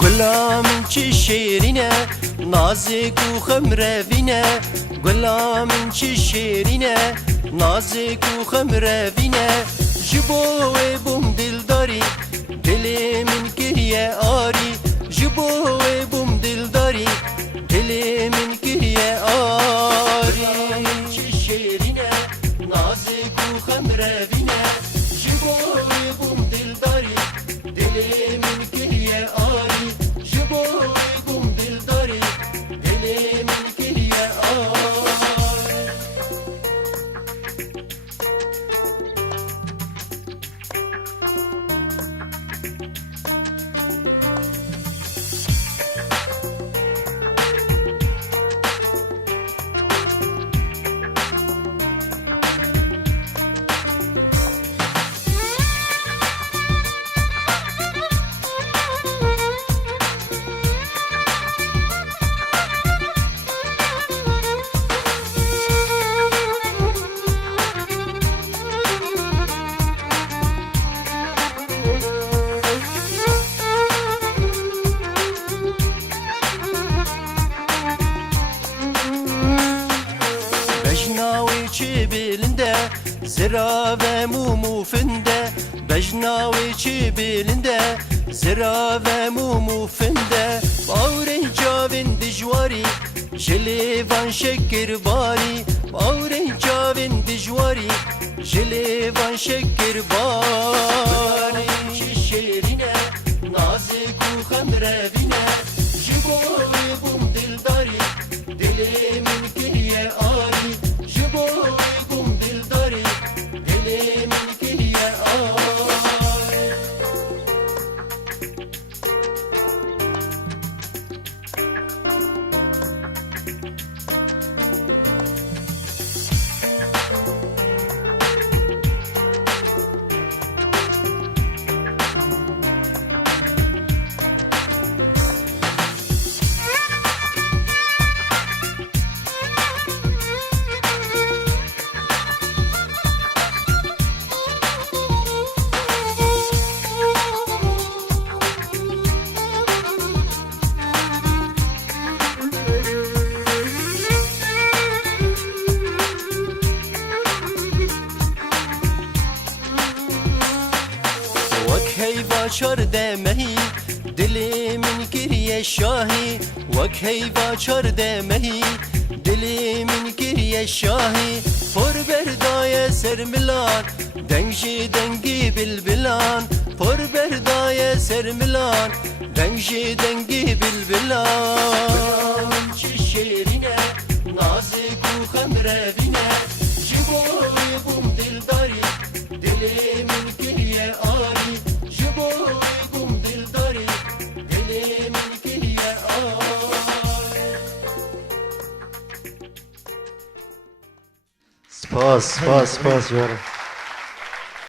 گلا من چی شیرینه نازک و خمروینه گلا من چی شیرینه نازک و خمروینه جبوه بوم دلداری دل من گریه آری جبوه بوم دلداری دل من گریه آری چی شیرینه نازک و خمروینه جبوه بوم دلداری دل من گریه آری جبوه بوم دلداری دل من گریه آری بجناوي چی بلنده زرا و مومو فنده بجناوي چی بلنده زرا و مومو فنده باورن جاوین دجواری جلیوان شکر باری باورن جاوین دجواری جلیوان شکر باری چی شیرینه نازک و خمروینه جبوی بوم دلداری دل من گریه آری جبوی بوم دلداری دل من گریه آری وک هیوا چرده مهی دلی من گریه شاهی وک هیوا چرده مهی دلی من گریه شاهی پر بردای سرملان دنجی دنگی بلبلان پر بردای سرملان دنجی دنگی بلبلان چی شیرینه نازک و خمروینه جبوی بوم دلداری دلی من گریه آری جبوی بوم دلداری دلی من گریه آری سپاس سپاس سپاس جوارم.